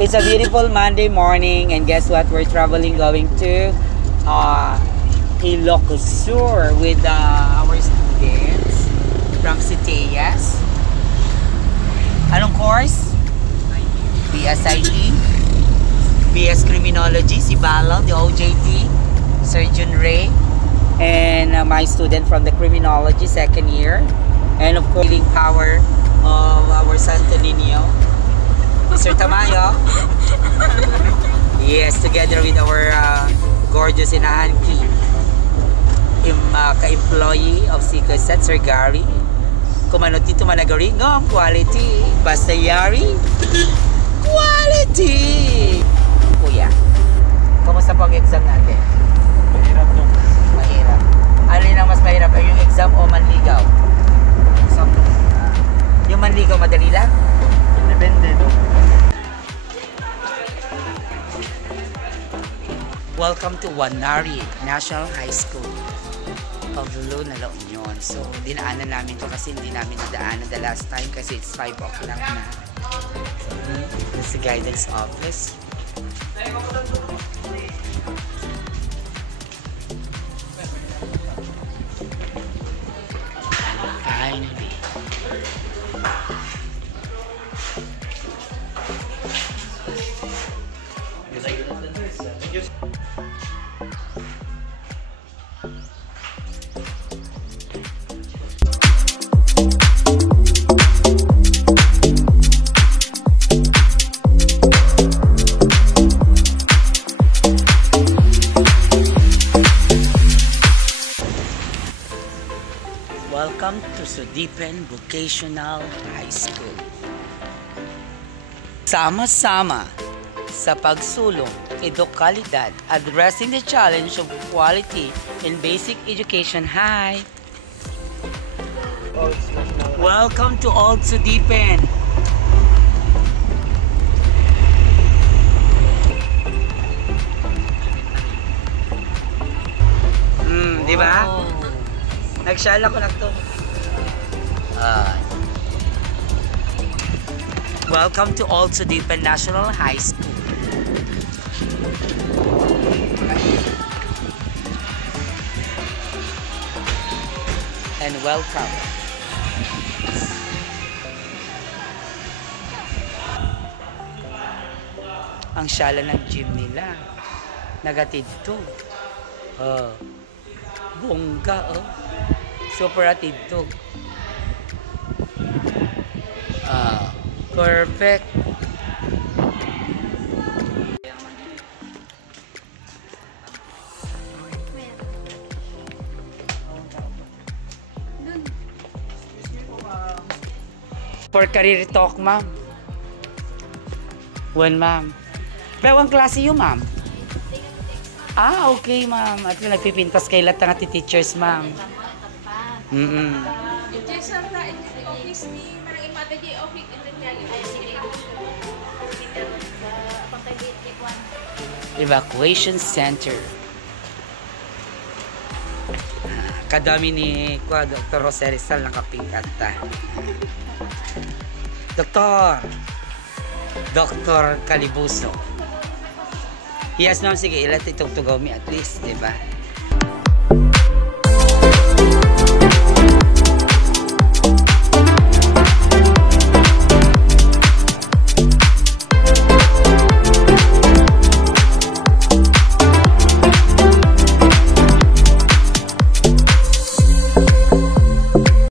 It's a beautiful Monday morning, and guess what? We're traveling going to Ilocos Sur with our students from CITES. Anong course? BSIT, BS Criminology, si Balaw, the OJT, Surgeon Ray, and my student from the Criminology second year, and of course, healing power of our Santo Niño, Sir Tamayo. Yes, together with our gorgeous inahan ka-employee of Sikosat, Sir Gary. Kumanot dito managari ngam quality, basta yari quality. Kuya, kumusta po ang exam natin? Mahirap to. Mahirap. Alin ang mas mahirap? Ay yung exam o manligaw? Exam to. Yung manligaw madali lang? Depende to. Welcome to Wanari National High School of Luna, La Union. So, dinaanan namin to kasi hindi namin nadaanan the last time kasi it's 5 o'clock na. So, this is the guidance office. Finally. Welcome to Sudipen Vocational High School. Sama-sama sa pagsulong, edukalidad, addressing the challenge of quality in basic education. Hi! Welcome to Old Sudipen. Di ba? Oh. Nag-shall ako na to. Welcome to Old Sudipen National High School. And welcome. Ang shala ng gym nila. Nagatid to. Bongga, oh. Super atid to. Perfect. For career talk, ma'am. When, ma'am? Pero ang klase yun, ma'am? Ah, okay, ma'am. At yung nagpipintas kay lahat ng teachers, ma'am. Evacuation Center. Kadami ni Dr. Jose Rizal nakapingkanta. Dr. Calibuso. Yes, ma'am. Sige, ilat itong tugaw mi at least, diba?